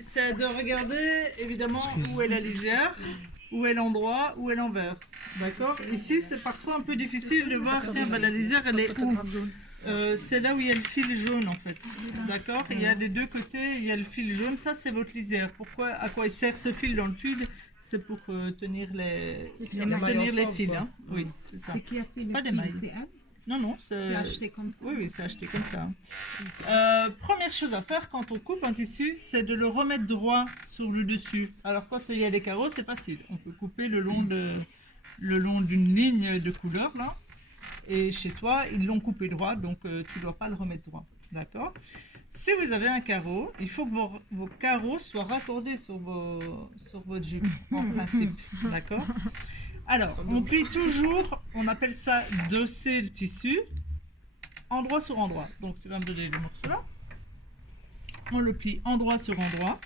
C'est de regarder évidemment où est la lisière, où est l'endroit, où est l'envers. D'accord. Ici, c'est parfois un peu difficile de voir, tiens, la lisière, elle est où. C'est là où il y a le fil jaune en fait. D'accord. Il y a des deux côtés, il y a le fil jaune. Ça, c'est votre lisière. Pourquoi, à quoi il sert ce fil dans le tweed? C'est pour tenir les fils. Hein. Oui, c'est ça. C'est qui a fait Pas le des fil? mailles. C'est elle? Non, C'est acheté comme ça? Oui, c'est acheté comme ça. Première chose à faire quand on coupe un tissu, c'est de le remettre droit sur le dessus. Alors quand il y a des carreaux, c'est facile. On peut couper le long d'une ligne de couleur là. Et chez toi, ils l'ont coupé droit, donc tu ne dois pas le remettre droit. D'accord? Si vous avez un carreau, il faut que vos carreaux soient raccordés sur votre jupe, en principe. D'accord? Alors, on plie toujours, on appelle ça dosser le tissu, endroit sur endroit. Donc, tu vas me donner le morceau là. On le plie endroit sur endroit.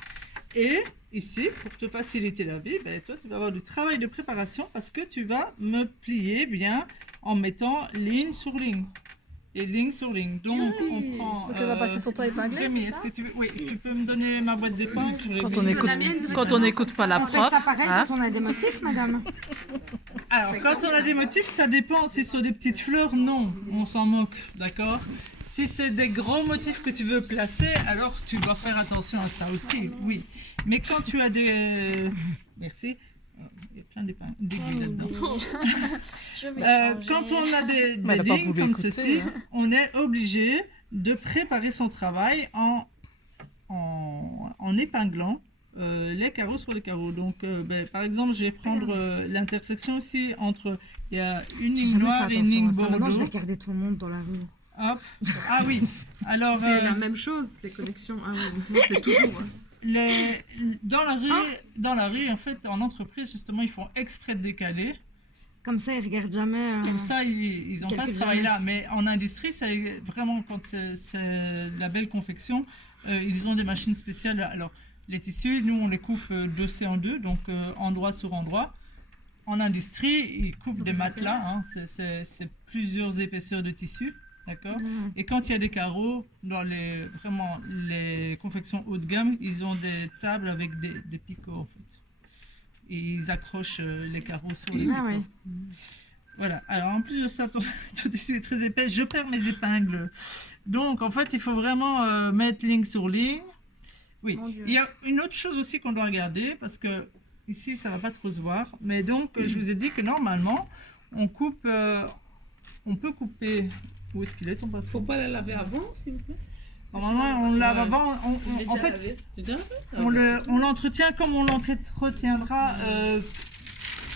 Et ici, pour te faciliter la vie, ben, toi, tu vas avoir du travail de préparation parce que tu vas me plier bien en mettant ligne sur ligne. Et ligne sur ligne. Donc, on prend... Donc, elle va passer son temps épinglé, Rémi, c'est est-ce ça? que tu veux... Oui, tu peux me donner ma boîte d'épingles? Quand on n'écoute pas la On fait prof, ça pareil hein. quand on a des motifs, madame? Alors, quand on a des motifs, ça dépend. Si sur des petites fleurs, non, on s'en moque, d'accord? Si c'est des gros motifs que tu veux placer, alors tu dois faire attention à ça aussi, oui. Mais quand tu as des... Merci. Il y a plein d'aiguilles là-dedans. Quand on a des lignes comme ceci, on est obligé de préparer son travail en épinglant les carreaux sur les carreaux. Donc, par exemple, je vais prendre l'intersection aussi entre, il y a une ligne noire et une ligne Maintenant, je bordeaux. vais regarder tout le monde dans la rue. Hop. Ah oui, alors... C'est la même chose, les connexions. Ah oui, moi, c'est toujours... Dans la rue, en fait, en entreprise, justement, ils font exprès de décaler. Comme ça, ils regardent jamais. Comme ça, ils n'ont pas ce travail-là. Mais en industrie, c'est vraiment, quand c'est la belle confection, ils ont des machines spéciales. Alors, les tissus, nous, on les coupe 2C en 2, donc endroit sur endroit. En industrie, ils coupent des matelas. Hein, c'est plusieurs épaisseurs de tissu. D'accord. Et quand il y a des carreaux, dans les confections haut de gamme, ils ont des tables avec des picots, en fait. Et ils accrochent les carreaux sur les picots. Ouais. Voilà. Alors, en plus de ça, ton tissu est très épais. Je perds mes épingles. Donc, en fait, il faut vraiment mettre ligne sur ligne. Oui. Il y a une autre chose aussi qu'on doit regarder, parce que ici, ça ne va pas trop se voir. Mais donc, je vous ai dit que normalement, on peut couper... Où est-ce qu'il est ton patron? Faut pas la laver avant, s'il vous plaît? Normalement, on lave avant. En fait, on l'entretient comme on l'entretiendra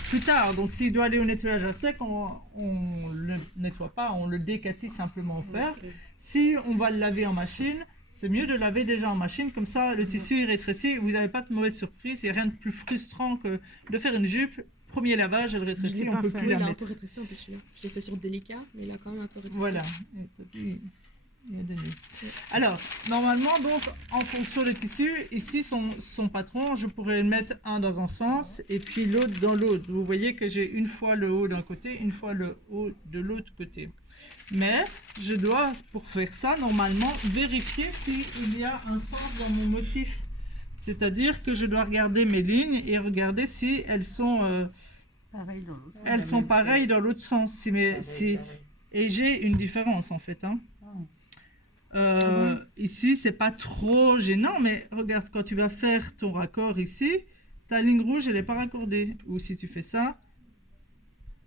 plus tard. Donc, s'il doit aller au nettoyage à sec, on le nettoie pas, on le décatit simplement au fer. Si on va le laver en machine, c'est mieux de laver déjà en machine. Comme ça, le tissu il rétrécit. Vous n'avez pas de mauvaise surprise. Il n'y a rien de plus frustrant que de faire une jupe. Premier lavage, elle rétrécit, on ne peut plus la Il a un mettre. peu rétréci en plus celui-là. Je l'ai fait sur délicat, mais il a quand même un peu rétréci. Voilà. Il y a donné. Alors, normalement, donc, en fonction des tissus, ici, son patron, je pourrais le mettre un dans un sens et puis l'autre dans l'autre. Vous voyez que j'ai une fois le haut d'un côté, une fois le haut de l'autre côté. Mais je dois, pour faire ça, normalement, vérifier s'il y a un sens dans mon motif. C'est-à-dire que je dois regarder mes lignes et regarder si elles sont pareilles dans l'autre sens. Et j'ai une différence en fait. Hein. Ici, c'est pas trop gênant, mais regarde, quand tu vas faire ton raccord ici, ta ligne rouge, elle n'est pas raccordée. Ou si tu fais ça,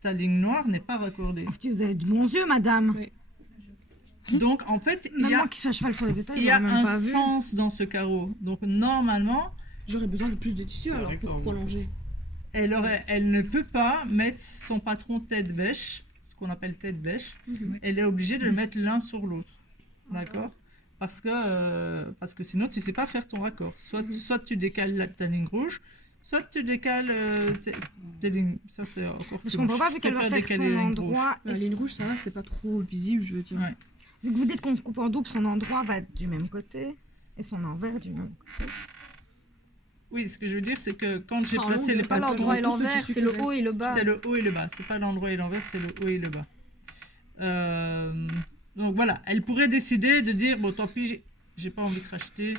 ta ligne noire n'est pas raccordée. Vous avez de bons yeux, madame. Oui. Donc, en fait, il y a, qui soit cheval sur les détails, il y a même pas un vu. sens dans ce carreau. Donc, normalement, J'aurais besoin de plus de tissu alors pour prolonger. elle ne peut pas mettre son patron tête bêche, ce qu'on appelle tête bêche. Elle est obligée de le mettre l'un sur l'autre. D'accord? Parce que sinon, tu ne sais pas faire ton raccord. Soit tu décales ta ligne rouge, soit tu décales tes lignes. Ça, c'est encore plus Je comprends pas, vu qu'elle va faire son endroit. La ligne rouge, ça va, c'est pas trop visible, je veux dire. Ouais. Vu que vous dites qu'on coupe en double, son endroit va être du même côté et son envers du même côté. Oui, ce que je veux dire, c'est que quand j'ai placé les C'est pas patrons, l'endroit et l'envers, c'est le haut et le bas. c'est le haut et le bas. C'est pas l'endroit et l'envers, c'est le haut et le bas. Donc voilà, elle pourrait décider de dire bon, tant pis, j'ai pas envie de racheter,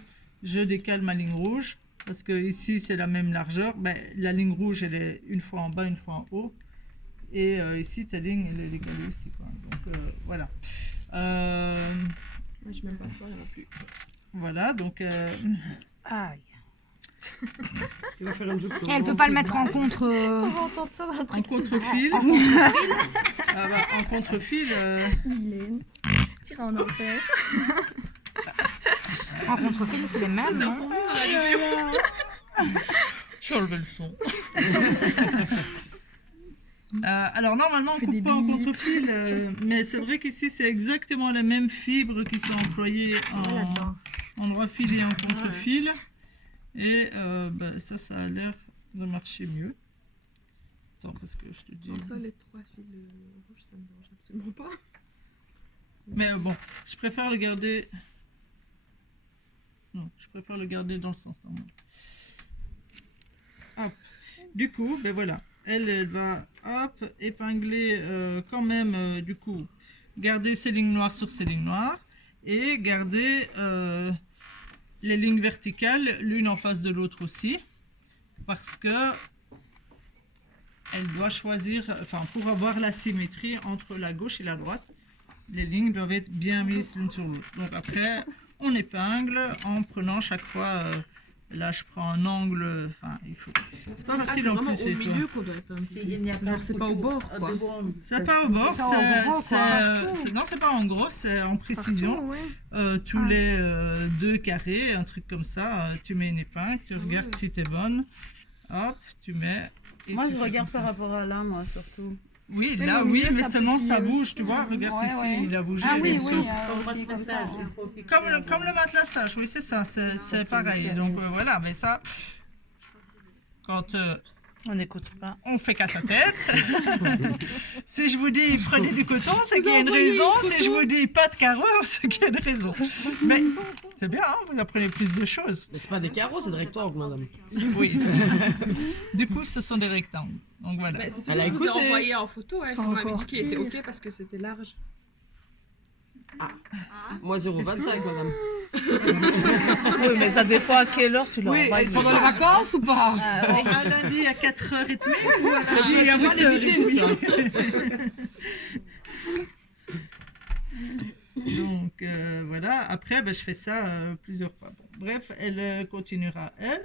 je décale ma ligne rouge, parce que ici c'est la même largeur. Ben, la ligne rouge, elle est une fois en bas, une fois en haut. Et ici, ta ligne, elle est décalée aussi, quoi. Donc, voilà. Moi, je m'aime pas ça, il n'y en a plus. Voilà, donc... Aïe. Il va faire un jeu. Elle peut pas le mettre en contre. On va entendre ça dans un en truc. contre-fil. Ah bah, en contre-fil... Mylène. Tire en enfer. En contre-fil, c'est les mêmes, non? Je vais enlever le son. alors normalement on coupe pas en contre-fil, mais c'est vrai qu'ici c'est exactement les mêmes fibres qui sont employées en droit fil et en contre-fil. Et bah, ça a l'air de marcher mieux. Attends, parce que je te dis... Dans ça, les 3 fils rouges, ça me dérange absolument pas. Mais bon, je préfère le garder... Non, je préfère le garder dans le sens normal. Hop. Du coup, ben voilà. Elle va, hop, épingler quand même, du coup, garder ses lignes noires sur ses lignes noires et garder les lignes verticales l'une en face de l'autre aussi, parce que elle doit choisir, enfin, pour avoir la symétrie entre la gauche et la droite, les lignes doivent être bien mises l'une sur l'autre. Donc après, on épingle en prenant chaque fois... Là, je prends un angle. Enfin, il faut. C'est pas facile en plus. C'est vraiment au milieu qu'on doit épingler. Genre, c'est pas au bord, quoi. C'est pas au bord. C'est en gros, non, c'est pas en gros, c'est en précision. Partout, ouais. Tous les 2 carrés, un truc comme ça. Tu mets une épingle, tu regardes si t'es bonne. Hop, tu mets. Et Moi, tu je fais regarde comme ça. par rapport à là, moi, surtout. Oui, Mais là, au oui, milieu, mais ça seulement peut ça plier bouge, aussi. tu vois. Regarde Ouais, ici, ouais. il a bougé. Ah oui, c'est oui. souple. Comme le matelassage, oui, c'est ça, c'est pareil. Donc voilà, mais ça, quand On n'écoute pas. on fait qu'à sa tête, si je vous dis prenez du coton, c'est qu'il y a une raison. Si je vous dis pas de carreaux, c'est qu'il y a une raison. Mais c'est bien, hein, vous apprenez plus de choses. Mais c'est pas des carreaux, c'est des rectangles, madame. Oui. Du coup, ce sont des rectangles. Donc voilà. Bah, c'est ce Elle a que je vous ai écouté. envoyé en photo, hein, C'est quand on m'avait encore dit qu'il était OK parce que c'était large. Moi, 0,25, madame. Oui, mais ça dépend à quelle heure tu l'as Oui, envoyé. pendant les vacances ou pas? Un lundi à 4h30 ou un samedi à faut pas l'éviter, 8h30. Donc voilà, après ben, je fais ça plusieurs fois. Bon, bref, elle continuera elle.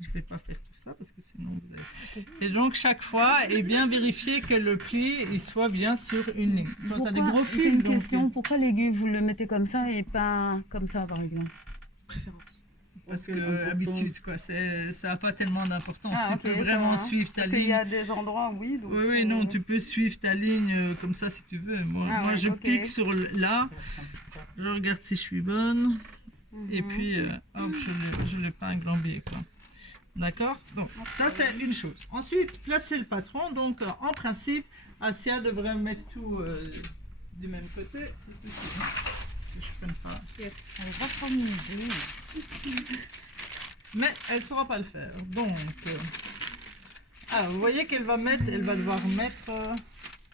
Je vais pas faire tout ça parce que sinon vous allez... Et donc chaque fois, et bien vérifier que le pli il soit bien sur une ligne. Quand t'as des gros J'ai fils, une donc, question. Pourquoi l'aiguille, vous le mettez comme ça et pas comme ça, par exemple? Préférence. parce que habitude quoi, ça n'a pas tellement d'importance. Ah, tu ok, peux ça vraiment va. suivre ta Parce qu'il ligne. y a des endroits, oui. Donc Oui, oui, non, tu peux suivre ta ligne comme ça si tu veux. Moi, Ah ouais, je ok. pique sur là, je regarde si je suis bonne, et Mhm. puis hop, je l'épingle en biais, quoi. D'accord? Donc, ça c'est une chose. Ensuite, placer le patron. Donc, en principe, Asia devrait mettre tout du même côté. C'est ceci. Que je prenne pas. Elle va s'amuser. Mais elle ne saura pas le faire. Donc, vous voyez qu'elle va mettre, elle va devoir mettre.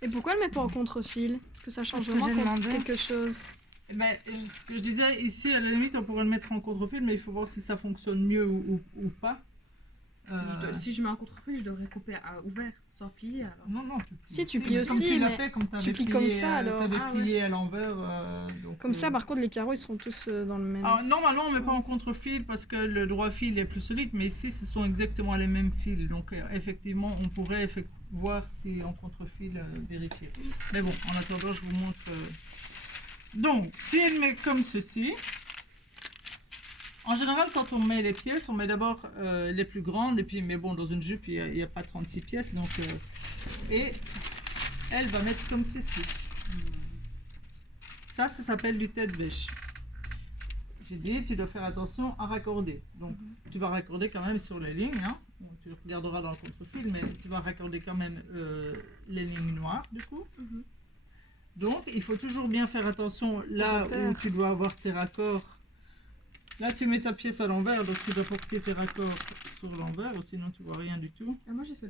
Et pourquoi elle met pas en contre-fil? Est-ce que ça change C'est ce que vraiment j'ai demandé. quelque chose? Ben, ce que je disais ici, à la limite, on pourrait le mettre en contre-fil, mais il faut voir si ça fonctionne mieux ou pas. Si je mets un contre-fil, je devrais couper à ouvert, sans plier alors. Non, non. Si, tu plies comme aussi, tu l'as mais fait, comme t'avais tu plies plié, comme ça, alors. T'avais Ah, plié à l'envers. Donc, Comme ça, par contre, les carreaux, ils seront tous dans le même... alors, normalement, on ne met pas en contre-fil parce que le droit fil est plus solide, mais ici, ce sont exactement les mêmes fils. Donc, effectivement, on pourrait voir si en contre-fil, vérifier. Mais bon, en attendant, je vous montre. Donc, si elle met comme ceci, en général, quand on met les pièces, on met d'abord les plus grandes, et puis, mais bon, dans une jupe, il n'y a pas 36 pièces, donc, et elle va mettre comme ceci. Ça s'appelle du tête-bêche. J'ai dit, tu dois faire attention à raccorder. Donc, tu vas raccorder quand même sur les lignes, hein. Bon, tu regarderas dans le contre-fil, mais tu vas raccorder quand même les lignes noires, du coup. Donc, il faut toujours bien faire attention là où tu dois avoir tes raccords. Là, tu mets ta pièce à l'envers, donc tu dois porter tes raccords sur l'envers, ou sinon tu vois rien du tout. Ah, moi j'ai fait